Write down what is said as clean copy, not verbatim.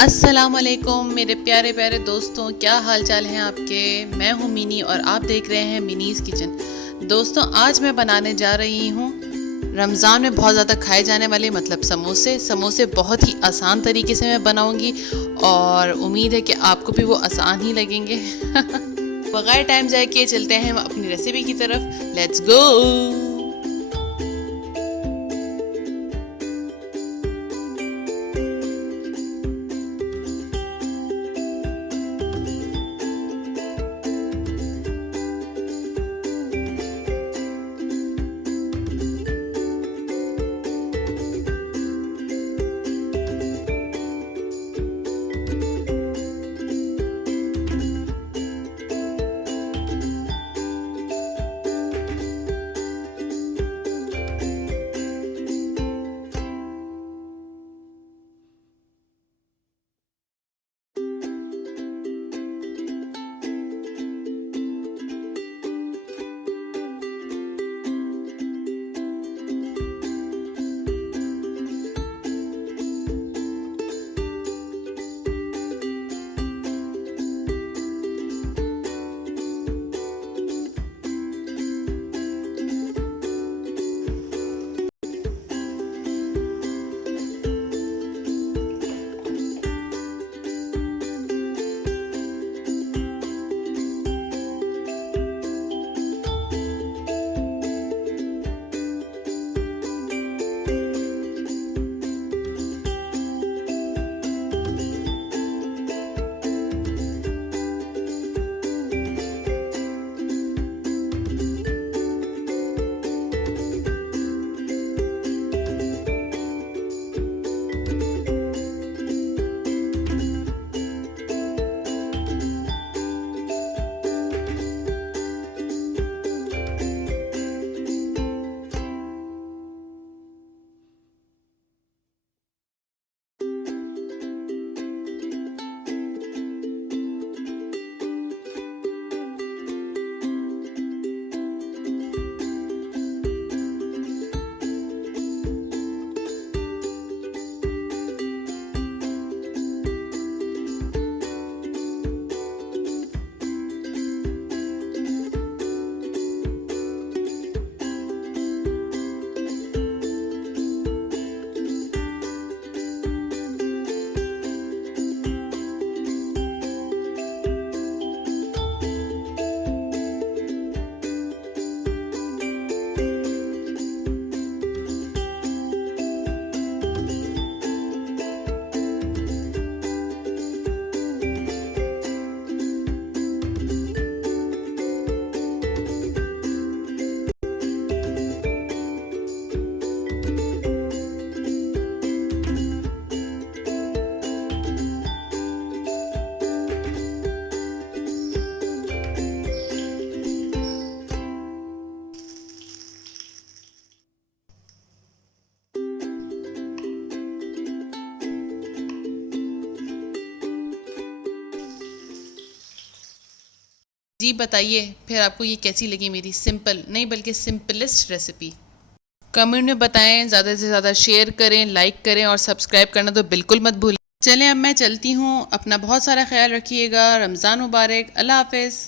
अस्सलामुअलैकुम मेरे प्यारे प्यारे दोस्तों, क्या हाल चाल हैं आपके। मैं हूँ मिनी और आप देख रहे हैं मिनीज़ किचन। दोस्तों, आज मैं बनाने जा रही हूँ रमज़ान में बहुत ज़्यादा खाए जाने वाले मतलब समोसे। समोसे बहुत ही आसान तरीके से मैं बनाऊँगी और उम्मीद है कि आपको भी वो आसान ही लगेंगे। बगैर टाइम ज़ाया किए चलते हैं हम अपनी रेसिपी की तरफ। Let's go. जी बताइए फिर आपको ये कैसी लगी मेरी सिंपल नहीं बल्कि सिंपलेस्ट रेसिपी। कमेंट में बताएं, ज़्यादा से ज़्यादा शेयर करें, लाइक करें और सब्सक्राइब करना तो बिल्कुल मत भूलें। चलें अब मैं चलती हूँ। अपना बहुत सारा ख्याल रखिएगा। रमज़ान मुबारक। अल्लाह हाफ़िज़।